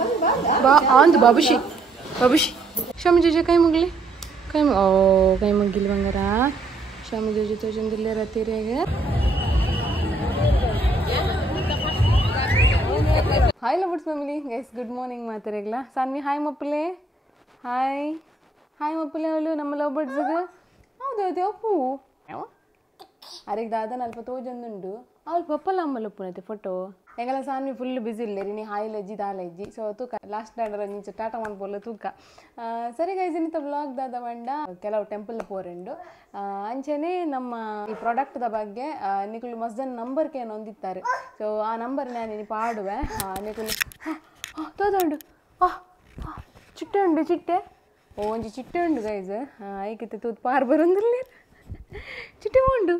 बा आंद बाबूशी बाबूशी शामी जोजे कहीं मुगले कहीं ओ कहीं मुगिल बंगरा शामी जोजे तो जंदिले रहती रहेगा hi lovers family guys good morning मातरेगला सान्वी हाय मप्पले हाय हाय मप्पले वालू ನಮ್ಮ ಲವ್ ಬರ್ಡ್ಸ್ ಗೆ ಹೌದು ಅದು ಅಪ್ಪು ಅರೆಗ್ ದಾದಾ ನಲ್ಪ ತೋಜಂದುಂಡು ಅವ್ಳು ಪಪ್ಪಲ ಅಮ್ಮಲ ಉಪ್ಪುನೈತೆ ಫೋಟೋ ಎಂಗಲ ಸಾನ್ವಿ ಫುಲ್ ಬಿಸಿ ಇಲ್ಲೇರಿ ನೀ ಹಾಯಿಲ್ ಅಜ್ಜಿ ದಾಲ ಅಜ್ಜಿ ಸೊ ತೂಕ ಲಾಸ್ಟ್ ಡಾಡರ ನೀಚೆ ಟಾಟಾ ಮಾಡ್ಬೋಲ್ಲ ತೂಕ ಸರಿ ಗೈಸ್ ಇನ್ನಿತ ವ್ಲಾಗ್ ದಾದ ಬಂಡ ಕೆಲವು ಟೆಂಪಲ್ ಪೋರೆಂಡು ಅಂಚೆನೆ ನಮ್ಮ ಈ ಪ್ರಾಡಕ್ಟ್ದ ಬಗ್ಗೆ ನಿಕುಲು ಮಸ್ದನ್ ನಂಬರ್ಗೆ ಹೊಂದಿತ್ತಾರೆ ಸೊ ಆ ನಂಬರ್ ನಾನು ನೀನು ಪಾಡುವೆ ನಿಕುಲು ತೋದಂಡು ಚಿಟ್ಟೆ ಉಂಡು ಚಿಟ್ಟೆ ಒಂಜಿ ಚಿಟ್ಟೆ ಉಂಡು ಗೈಸ್ ಐಕಿತ್ತೆ ತೂತ್ ಪಾರ್ ಬರೋದಿಲ್ಲ ಚಿಟ್ಟೆ ಉಂಡು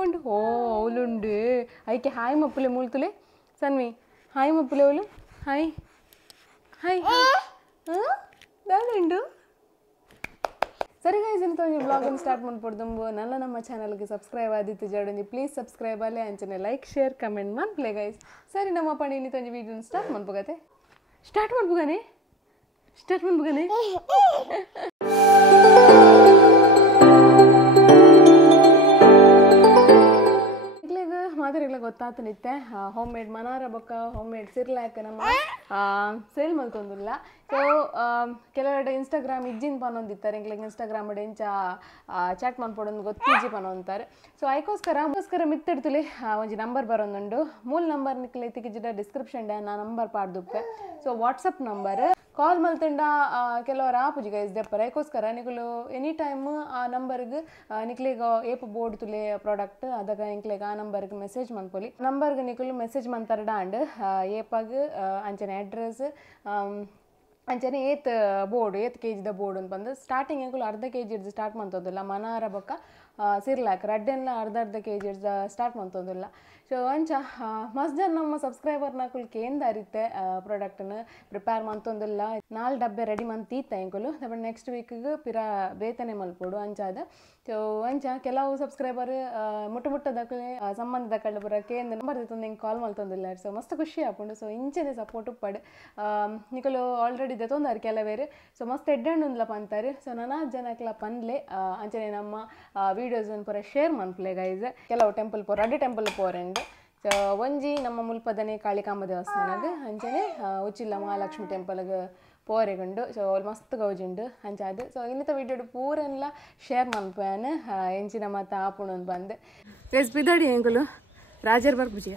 ಉಂಡು ಓ ಅವಳುಂಡು ಐಕೆ ಹಾಯ್ ಮಪ್ಪುಲೆ ಮುಳ್ತುಲೆ ಸನ್ವಿ ಹಾಯ್ ಮಪ್ಪುಲೆ ಅವಳು ಹಾಯ್ ಹಾಯ್ ದಾದುಂಡು ಸರಿ ಗೈಸ್ ಇಂತ ಒಂದು ಬ್ಲಾಗನ್ನು ಸ್ಟಾರ್ಟ್ ಮಾಡ್ಕೊಡ್ದುಂಬು ನನ್ನ ನಮ್ಮ ಚಾನಲ್ಗೆ ಸಬ್ಸ್ಕ್ರೈಬ್ ಆದಿತ್ತು ಜಾಡೊಂದು ಪ್ಲೀಸ್ ಸಬ್ಸ್ಕ್ರೈಬ್ ಅಲ್ಲೇ ಅಂಚನೆ ಲೈಕ್ ಶೇರ್ ಕಮೆಂಟ್ ಮಾಡ್ಪ್ಲೇ ಗೈಸ್ ಸರಿ ನಮ್ಮ ಪಣಿ ಇನ್ನಿತ ಒಂದು ವೀಡಿಯೋನ ಸ್ಟಾರ್ಟ್ ಮಾಡ್ಬೋಗತ್ತೆ ಸ್ಟಾರ್ಟ್ ಮಾಡ್ಬೋಗಾನೆ ಮಾದರಿಗಳ ಗೊತ್ತಾತು ನಿತ್ತೆ ಹೋಮ್ ಮೇಡ್ ಮನಾರ ಬೊಕ್ಕ ಹೋಮ್ ಮೇಡ್ ಸಿರ್ಲಾಕ್ ನಮ್ಮ ಸೇಲ್ ಮಲ್ತೊಂದಿಲ್ಲ ಸೊ ಕೆಲವೆಡೆ ಇನ್ಸ್ಟಾಗ್ರಾಮ್ ಇಜ್ಜಿನ ಪನೊಂದಿತ್ತಾರೆ ಎಂಗ್ಲಿಗೆ ಇನ್ಸ್ಟಾಗ್ರಾಮ್ ಎಂಚ ಚಾಟ್ ಮಾಡ್ಕೊಡೋದು ಗೊತ್ತಿಜ್ಜಿ ಪನೊಂತಾರೆ ಸೊ ಅದಕ್ಕೋಸ್ಕರ ಮಿತ್ತಿಡ್ತುಲಿ ಒಂಜಿ ನಂಬರ್ ಬರೋದುಂಡು ಮೂಲ ನಂಬರ್ ನಿಕ್ಲೆ ತಿಕ್ಕಿಜಿಡ ಡಿಸ್ಕ್ರಿಪ್ಷನ್ ನಾ ನಂಬರ್ ಪಾಡ್ದುಪ್ಪೆ ಸೊ ವಾಟ್ಸಪ್ ನಂಬರ್ ಕಾಲ್ ಮಲ್ತಂಡ ಕೆಲವರು ಆಪುಜಿ ಗೈಸ್ ದೆಪ್ಪರ ಅದಕ್ಕೋಸ್ಕರ ನಿಕುಲು ಎನಿ ಟೈಮ್ ಆ ನಂಬರ್ಗೆ ನಿಕ್ಲಿಗ ಏಪ್ ಬೋರ್ಡ್ ತುಲೆ ಪ್ರಾಡಕ್ಟ್ ಅದಕ್ಕೆ ನಿಕ್ಲಿಗೆ ಆ ನಂಬರ್ಗೆ ಮೆಸೇಜ್ ಮನ್ಪೊಲಿ ನಂಬರ್ಗೆ ನಿಕುಲು ಮೆಸೇಜ್ ಮಂತರ ಡಾಂಡ್ ಏಪಾಗ ಅಂಚನೆ ಅಡ್ರೆಸ್ ಅಂಚನೆ ಏತ್ ಬೋರ್ಡ್ ಏತ್ ಕೆಜಿದ ಬೋರ್ಡ್ ಅಂತ ಬಂದು ಸ್ಟಾರ್ಟಿಂಗ್ ಎಂಕುಲು ಅರ್ಧ ಕೆಜಿ ಹಿಡ್ದು ಸ್ಟಾರ್ಟ್ ಮಾಡ್ತೋದಿಲ್ಲ ಮನಾರ ಬೊಕ್ಕ ಸಿರ್ಲಾಕ್ ರಡ್ಡೆಲ್ಲ ಅರ್ಧ ಕೆಜಿ ಹಿಡ್ದು ಸ್ಟಾರ್ಟ್ ಮಾಡ್ತೋದಿಲ್ಲ ಸೊ ಅಂಚ ಮಸ್ತ್ ಜನ ನಮ್ಮ ಸಬ್ಸ್ಕ್ರೈಬರ್ನ ಕುಲ್ಕೆ ಏನು ಅರಿತೆ ಪ್ರಾಡಕ್ಟನ್ನು ಪ್ರಿಪೇರ್ ಮಾಡ್ತೊಂದಿಲ್ಲ 4 ಡಬ್ಬೆ ರೆಡಿ ಮಂತೀತ ಎಂಕುಲು ದಪ್ಪ ನೆಕ್ಸ್ಟ್ ವೀಕ್ಗೆ ಪಿರ ಬೇತನೆ ಮಲ್ಪೋಡು ಅಂಚಾದ ಸೊ ಅಂಚ ಕೆಲವು ಸಬ್ಸ್ಕ್ರೈಬರ್ ಮುಟ್ಟದಕ್ಕಲೆ ಸಂಬಂಧದ ಕಳ್ಳ ಬರೋಕೆ ನಂಬರ್ ತಂದು ಹೆಂಗೆ ಕಾಲ್ ಮಲ್ತೊಂದಿಲ್ಲ ಸೊ ಮಸ್ತ್ ಖುಷಿ ಆಪುಂಡು ಸೊ ಇಂಚನೆ ಸಪೋರ್ಟ್ ಉಪ್ಪಡು ನಿಕಲು ಆಲ್ರೆಡಿ ದೆತೊಂದಾರು ಕೆಲವೇರು ಸೊ ಮಸ್ತ್ ಎಡ್ಡಣ್ಣುಂದ್ಲಪ್ಪ ಅಂತಾರೆ ಸೊ ನನ್ನ ಜನಕ್ಲ ಪನ್ಲೆ ಅಂಚನೆ ನಮ್ಮ ವೀಡಿಯೋಸ್ ಪೂರ ಶೇರ್ ಮನ್ಪ್ಲೆ ಗೈಸ್ ಕೆಲವು ಟೆಂಪಲ್ ಪೋರ್ ಅಡ್ಡೆ ಟೆಂಪಲ್ ಪೋರೆಂಡು ಸೊ ಒಂಜಿ ನಮ್ಮ ಮುಲ್ಪದನೆ ಕಾಳಿಕಾಂಬ ದೇವಸ್ಥಾನಗೆ ಅಂಚನೆ ಉಚ್ಚಿಲ್ಲ ಮಹಾಲಕ್ಷ್ಮಿ ಟೆಂಪಲ್ಗೆ ಪೋರೆಗುಂಡು ಸೊ ಅವ್ರು ಮಸ್ತ್ ಗೌಜುಂಡು ಅಂಚಾದು ಸೊ ಇನ್ನಿತ ವೀಡಿಯೋ ಪೂರೆಲ್ಲ ಶೇರ್ ಮನ್ಪೇನ ಎಂಚಿನ ಮತ್ತು ಆಪುಣ ಬಂದು ಗೈಸ್ ಬಿದ್ದಾಡಿ ಎಂಕುಲು ರಾಜರ್ ಬರ್ಪುಜಿ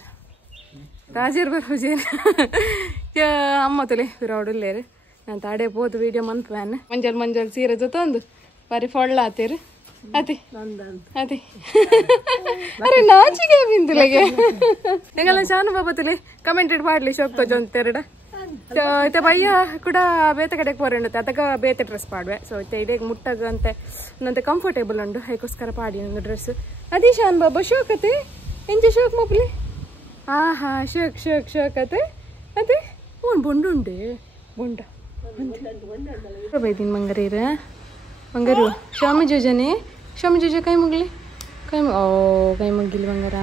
ಅಮ್ಮ ತುಲೆ ಪಿರೋಡುಲ್ಲೇರು ನಾನು ತಾಡೆ ಪೋದು ವೀಡಿಯೋ ಮನ್ಪೇನ ಮಂಜಲ್ ಸೀರೆ ಜೊತೆ ಬಾರಿ ಫೊಳ್ಳ ಆತೀರು ಅತಿ ಅತಿ ಅರೆ ನಾಚಿಗೆ ಬಿಂದುಲೆಗೆ ಎಂಗಲ್ಲ ಶಾನು ಬಾಬತುಲೆ ಕಮೆಂಟೆಡ್ ಮಾಡ್ಲಿ ಶೋಕ್ ತೋಜೊಂತೆರಡ ಇತ್ತೆ ಬಯ್ಯ ಕೂಡ ಬೇತೆ ಕಡೆಗೆ ಪೋರೆಂಡುತ್ತೆ ಅದಕ್ಕೆ ಬೇತೆ ಡ್ರೆಸ್ ಪಾಡ್ವೆ ಸೊ ಇತ್ತೆ ಇಡೀಗೆ ಮುಟ್ಟಾಗ ಅಂತೆ ನಂತೆ ಕಂಫರ್ಟೇಬಲ್ ಉಂಡು ಅದಕ್ಕೋಸ್ಕರ ಪಾಡಿ ಒಂದು ಡ್ರೆಸ್ ಅದೇ ಶಾನ್ ಬಾಬಾ ಶೋಕತೆ ಎಂಚ ಶೋಕ್ ಮಪ್ಲಿ ಹಾ ಶೋಕ್ ಅತೆ ಅದೇ ಬೊಂಡುಂಡೆ ಬೊಂಡ ಬೈದಿನ ಮಂಗರೀರ ಮಂಗರು ಶಾಮಿ ಜೋಜೆ ಕೈ ಮುಗ್ಲಿ ಕೈ ಮುಗಿಲ್ ಬಂಗಾರ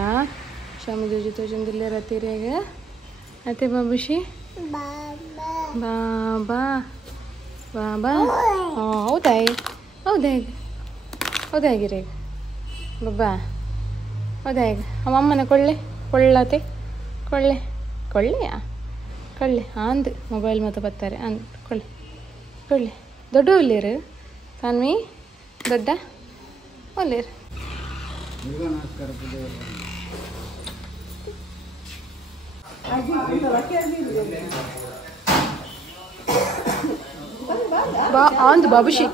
ಶಾಮಿ ಜೋಜೆ ತೋಜಂದಿಲ್ಲ ರತ್ತೀರೇಗ ಅತ್ತೆ ಬಾಬುಶಿ ಬಾಬಾ ಹೌದಾಗಿರೇಗ ಬಾಬಾ ಹೌದಾಗ ಅಮ್ಮನ ಕೊಳ್ಳತೆ ಕೊಳ್ಳೆಯಾ ಅಂದು ಮೊಬೈಲ್ ಮತ್ತೆ ಬರ್ತಾರೆ ಅಂದು ಕೊಳ್ಳೆ ದೊಡ್ಡ ಒಲ್ಲೇರು ಸಾನ್ವಿ ದೊಡ್ಡ ಒಲ್ಲೇರು ಆಂದು ಬಾಬುಶಿ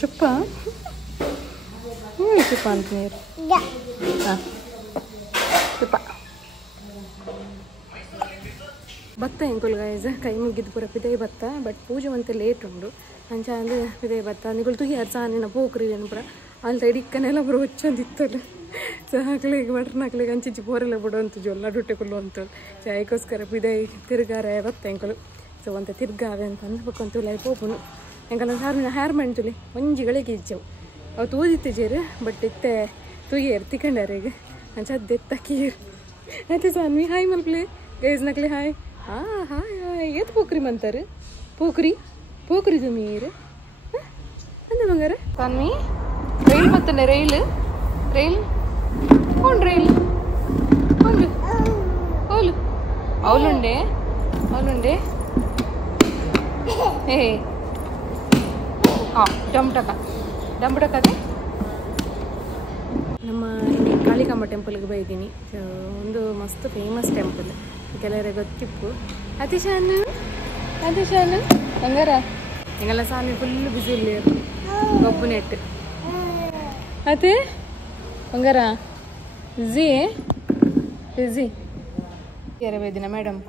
ಚುಪ್ಪ ಚುಪ್ಪ ಅಂತ ನೀರು ಚುಪ್ಪ ಭತ್ತ ಎಂಕುಲ್ ಗೈಸ್ ಕೈ ಮುಗಿದು ಪೂರ ಪಿದೆ ಭತ್ತ ಬಟ್ ಪೂಜೆ ಅಂತ ಲೇಟ್ ಉಂಡು ಅಂಚ ಅಂದ್ರೆ ಪಿದೆ ಭತ್ತ ನಿಗುಲ್ ತುಗಿ ಅರ್ಸ ನಿನ್ನ ಪೋಕ್ರಿ ಏನು ಪೂರ ಅಲ್ಲಿ ಇಡಿಕ್ಕನೆಲ್ಲ ಬರೋ ಹೊಚ್ಚಂದಿತ್ತಲ್ಲ ಸೊ ಹಾಕ್ಲಿಗೆ ಬಟ್ರನ್ ಹಾಕ್ಲಿಗೆ ಅಂಚಿಚ್ಚಿ ಪೋರೆಲ್ಲ ಬಿಡು ಅಂತ ಜೋಲ್ ನಡುಟ್ಟೆ ಕೊಲ್ಲು ಅಂತೇಳಿ ಸೊ ಅದಕ್ಕೋಸ್ಕರ ಬಿದೈ ತಿರ್ಗಾರೆ ಬತ್ತೆ ಎಂಕಲು ಸೊ ಅಂತ ತಿರ್ಗಾವೆ ಅಂತ ಅಂದ್ಬೇಕಂತೂ ಲೈಫ್ ಓಪನು ಎಂಕಲ್ಲ ಹೇರ್ ಮಾಡ್ತುಲಿ ಮಂಜಿಗಳಿಗೆ ಇಜ್ಜವು ಅವು ತೂದಿತ್ತು ಜೇರು ಬಟ್ ಇತ್ತೆ ತೂಯೇರು ತಿಕ್ಕಂಡಾರೆ ಈಗ ಅಂಚದ್ದು ಎತ್ತಕ್ಕೀರು అయితే సాన్వి హాయ్ మల్పలే గైజ్ నక్లే హాయ్ హాయ్ హాయ్ ఏది పోకరి మంతారు పోకరి మీరు అంత బంగారు సాన్వి రైలు మొత్తండే రైలు పోండి రైలు పోండి ఓలు అవులుండే ఏ ಡಂಬಟಕ ಅದೇ ನಮ್ಮ ಇಲ್ಲಿ ಕಾಳಿಕಾಂಬ ಟೆಂಪಲ್ಗೆ ಬೈದೀನಿ ಸೊ ಒಂದು ಮಸ್ತ್ ಫೇಮಸ್ ಟೆಂಪಲ್ ಕೆಲವರಿಗೆ ಗೊತ್ತಿಪ್ಪು ಅತಿಶಾನು ಹಂಗಾರ ಹಿಂಗೆಲ್ಲ ಸಾಲಿ ಫುಲ್ ಬಿಸಿ ಇಲ್ಲಿ ಒಬ್ಬು ನೆಟ್ಟು ಅದೇ ಹಂಗಾರ ಬಿಸಿ ಯಾರ ಬೈದಿನ ಮೇಡಮ್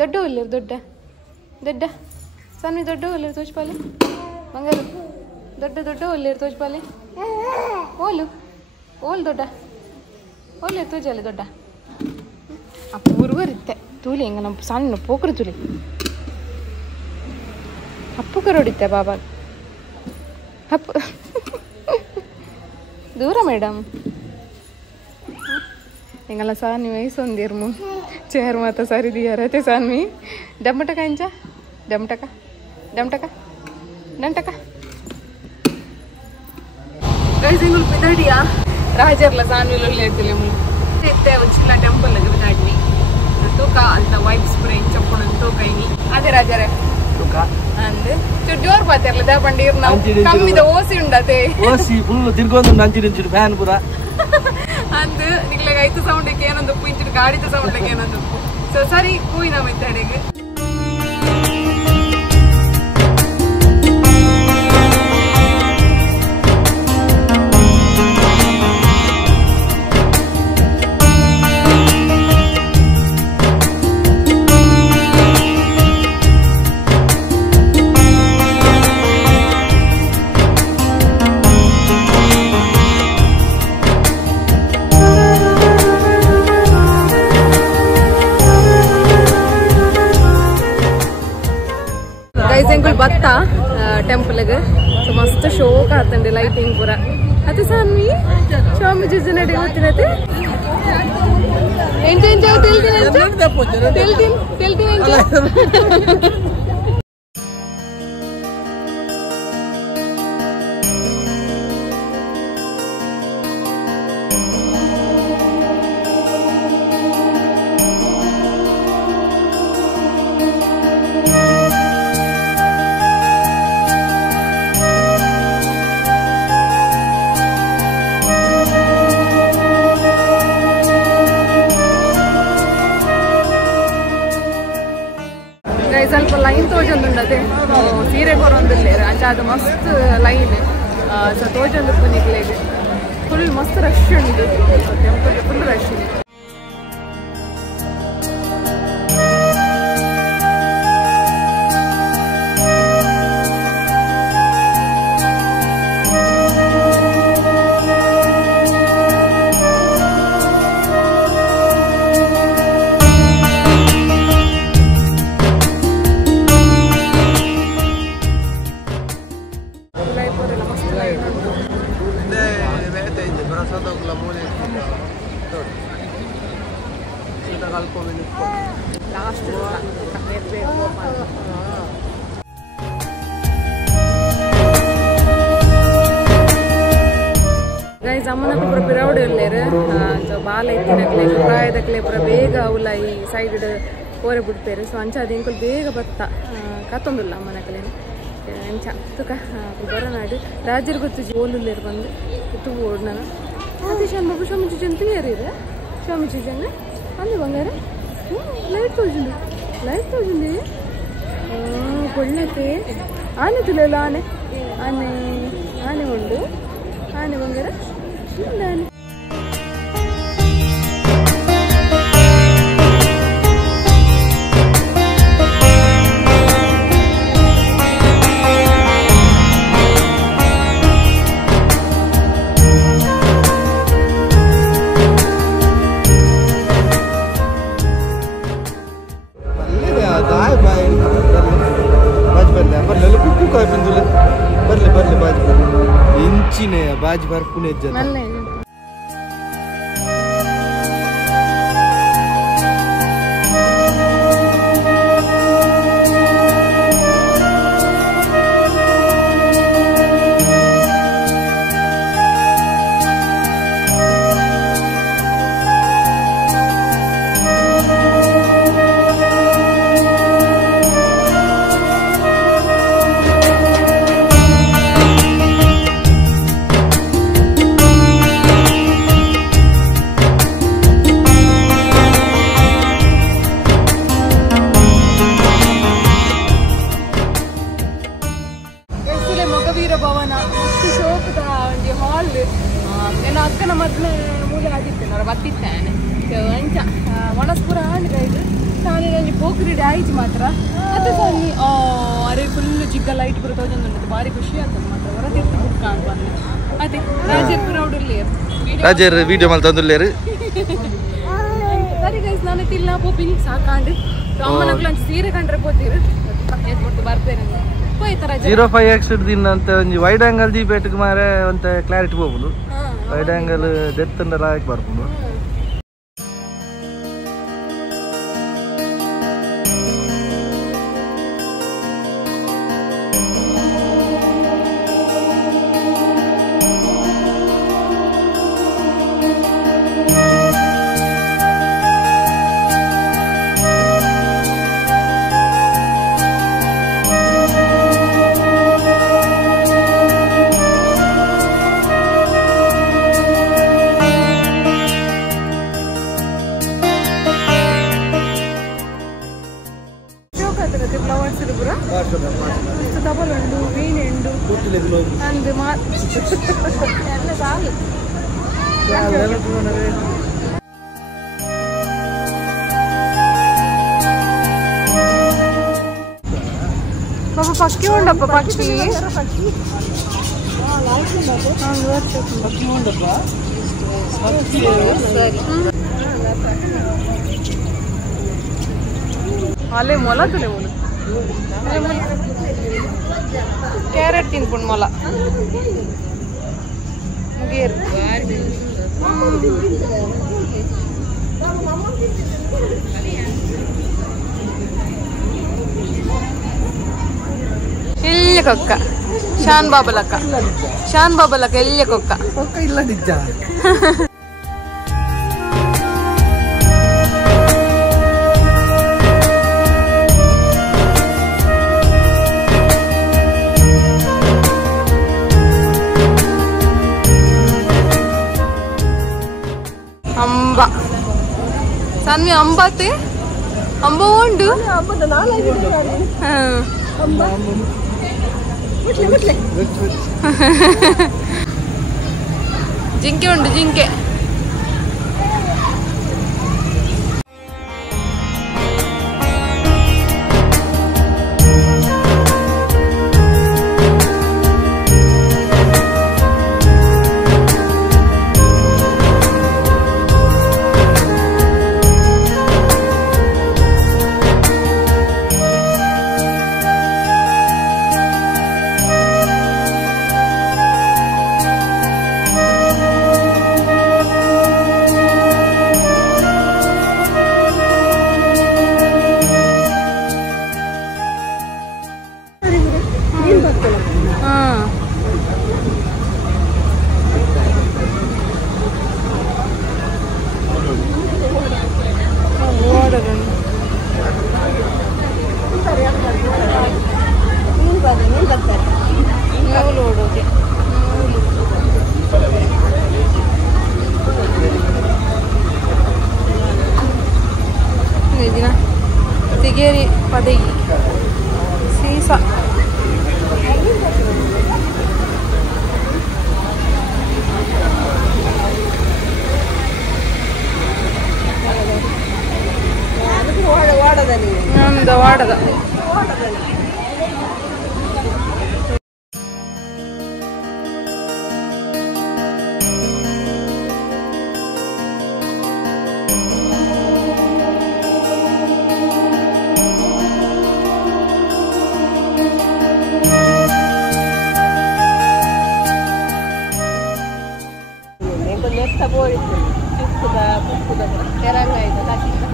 ದೊಡ್ಡ ಒಲ್ಲಿರು ದೊಡ್ಡ ಸಾನ್ವಿ ದೊಡ್ಡ ಒಲ್ಲಿರು ತೋಚ್ಪಾಲಿ ಬಂಗಾರು ದೊಡ್ಡ ಒಲ್ಲಿರು ತೋಚ್ಪಾಲಿ ಓಲ್ ದೊಡ್ಡ ಓಲ್ ತೂಜಲ್ಲಿ ದೊಡ್ಡ ಅಪ್ಪೂರ್ವರಿತ್ತೆ ತೂಲಿ ಹಿಂಗೆ ನಮ್ಮ ಸಣ್ಣ ಪೋಕರು ತೂಲಿ ಅಪ್ಪುಕರು ಹೊಡಿತೆ ಬಾಬಾ ಅಪ್ಪು ದೂರ ಮೇಡಮ್ ಹಿಂಗೆಲ್ಲ ಸಾನ್ವಿ ವಯಸ್ಸೊಂದಿರ್ಮು ಚೇರ್ ಮಾತ ಸರಿದಿಯಾರತೆ ಸಾನ್ವಿ ಡಂಟಕ ಇಂಚ ಡಂಟಕ ಗೈಸಿಂಗುಲ್ ಬಿದಾಡಿಯಾ ರಾಜರ್ಲ ಸಾನ್ವಿಲು ಹೇಳ್ತಿಲ್ಲ ಇತ್ತೆ ಚಿನ್ನ ಟೆಂಪಲ್ ಬಿದಾಡ್ನಿ ತೂಕ ಅಂತ ವೈಪ್ ಸ್ಪ್ರೇ ಚಪ್ಪಣ ತೂಕೈನಿ ಅದೇ ರಾಜರೇ ತೂಕ ಅಂದ್ ಜೋರ್ ಪಾತಿರ್ಲ ದೇಪಂಡೀರ್ ನಾವು ಕಮ್ಮಿದ ಓಸಿ ಉಂಡತೆ ಓಸಿ ಫುಲ್ ತಿರ್ಗೊಂದು ನಂಚಿರಿಂಚಿಡು ಫ್ಯಾನ್ ಪೂರ ಅಂದ್ ನಿಗ್ಲಾಗ ಐದು ಸೌಂಡಕ್ಕೆ ಏನೊಂದು ಉಪ್ಪು ಇಂಚಿಡು ಗಾಡಿದ ಸೌಂಡಕ್ಕೆ ಏನೊಂದು ಉಪ್ಪು ಸೊ ಸರಿ ಕೂಯಿನ ಮೆತ್ತಡೆಗೆ ಬತ್ತ ಟೆಂಪಲ್ಗೆ ಸೊ ಮಸ್ತ್ ಶೋಕ್ ಆತಂಡೆ ಲೈಟಿಂಗ್ ಪೂರ ಅದೇ ಸಾನ್ವಿ ಸ್ವಾಮಿ ಜಿಜ್ ನಡೆ ಗೊತ್ತಿರತ್ತೆ ಸ್ವಲ್ಪ ಲೈನ್ ತೋಜೊಂದುಂಡದೆ ಸೀರೆ ಕೊರೊಂದಿಲ್ಲ ಅಂಚ ಅದು ಮಸ್ತ್ ಲೈನ್ ಸೊ ತೋಜೊಂದು ನಿಕ್ಲೆಗೆ ಫುಲ್ ಮಸ್ತ್ ರಶ್ ಉಂಟು ಟೆಂಪಲ್ಗೆ ಫುಲ್ ರಶ್ ಉಂಟು ಗೈಸ್ ಅಮ್ಮನಕ್ಕ ಪೂರ ಪಿರವಡು ಇಲ್ಲೇರು ಬಾಲ ಇತ್ತಿನಕ್ಲೆ ಪ್ರಾಯದಕ್ಲೆ ಪೂರ ಬೇಗ ಅವಲ್ಲ ಈ ಸೈಡ್ ಕೋರೆ ಬಿಡ್ತೇರು ಸೊ ಅಂಚ ಅದು ಇಂಕಲ್ ಬೇಗ ಬತ್ತ ಕತ್ತೊಂದಿಲ್ಲ ಅಮ್ಮನಕ್ಲೆ ಅಂಚ ತುಕ ಬರೋನಾಡು ರಾಜರು ಗೊತ್ತು ಓಲುಲ್ಲೇರು ಬಂದು ತು ಓಡ್ನ ಅದೇ ಶಾಮು ಶಾಮಿ ಚೂಚನ್ ತಿಳಿಯರಿದೆ ಶಾಮಿ ಚೂಚನ್ ಅಂದೆ ಬಂಗಾರ ಲೈಟ್ ತೋಜುಂಡಿ ಕೊಳ್ಳತೆ ಆನೆ ತುಳಿಯಲ್ಲ ಆನೆ ಉಂಡು ಆನೆ ಬಂಗಾರ ಆನೆ इंचिने बाज भरपूर ಅಕ್ಕನ ಮದ್ನ ಮೂಲೆ ಆಗಿತ್ತೇನೆ ಅವ್ರ ಬತ್ತಿತ್ತೇನೆ ಅಂಚ ವನಸ್ಪುರ ಅಂಡ್ಗೈದು ಸಾಲಿ ಪೋಕ್ರಿಡೆ ಆಯ್ತು ಮಾತ್ರ ಮತ್ತೆ ಸಾಲಿ ಅರೆ ಫುಲ್ ಜಿಗ್ಗ ಲೈಟ್ ಪುರ ತೋಜೊಂದು ಭಾರಿ ಖುಷಿ ಆಗ್ತದೆ ಮಾತ್ರ ಹೊರ ತಿರ್ತಿ ಬುಕ್ ಕಾಣ್ ಬಂದು ಅದೇ ರಾಜರ್ ಕ್ರೌಡ್ ಇರ್ಲೇರು ರಾಜರ್ ವಿಡಿಯೋ ಮಾಡಿ ತಂದುಲ್ಲೇರು ಸರಿ ಗೈಸ್ ನಾನು ತಿಲ್ಲ ಪೋಪಿನಿ ಸಾಕಾಂಡು ಅಮ್ಮನಗ್ಲ ಸೀರೆ ಕಂಡ್ರೆ ಪೋತೀರು ಎದ್ಬಿಟ್ಟು ಬರ್ತೇನೆ 05x ದಿನ ಅಂತ ಒಂದು ವೈಡ್ ಆಂಗಲ್ ದೀಪೇಟ್ಗೆ ಮಾರೆ ಅಂತ ಕ್ಲಾರಿಟಿ ಹೋಗ್ಬೋದು ವೈಡ್ ಆಂಗಲ್ ಡೆಪ್ತ್ ಅಂಡೆಲ್ಲ ಹಾಕಿ ಬರ್ಬೋದು పక్షి ఉండప్ప పక్షి ಅಲ್ಲೇ ಮೊಲ ಕಡೆ ಹೋಳು ಕ್ಯಾರೆಟ್ ತಿನ್ಕೊಂಡು ಮೊಲ ಮುಗಿಯರು ಎಲ್ಲಿ ಕೊಕ್ಕ ಶಾನ್ ಬಾಬಲಕ್ಕ ಎಲ್ಲಿ ಕೊಕ್ಕ ಇಲ್ಲ ನಿಜ ಅಂಬ ಸನ್ವಿ ಅಂಬತ್ತೆ ಅಂಬ ಉಂಡು ಜಿಂಕೆ ಉಂಟು ಜಿಂಕೆ ಮಸ್ತ್ ಬೋರಿತ್ತು ಪುಕ್ಕದ ತೆರಂಗ ಆಯ್ತು ಕಾಶಿದ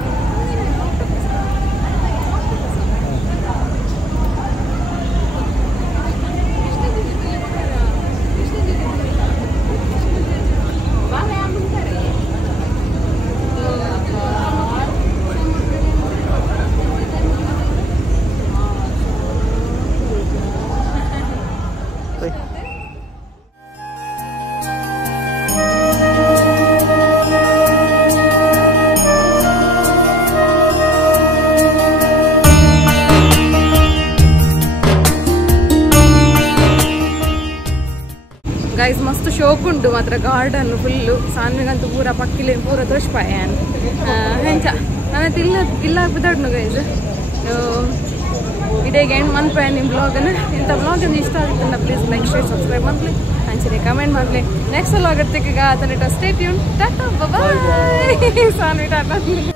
गाइस मस्त शोक उंटु मात्र गार्डन फुल सान्विगंतु पूरा पक्किले पूरा तोष्पायान हेंच नान इल्ल बिदड्नु गाइस विडियोगे एंड मन्पे निम ब्लॉग इंत ब्लॉग इष्ट आगुत्तंड प्लीज लाइक शेयर सब्सक्राइब मन्पले अंचने कमेंट मन्पले नेक्स्ट व्लॉग अत्तेगे गातने stay tuned tata bye bye Sanvi Tata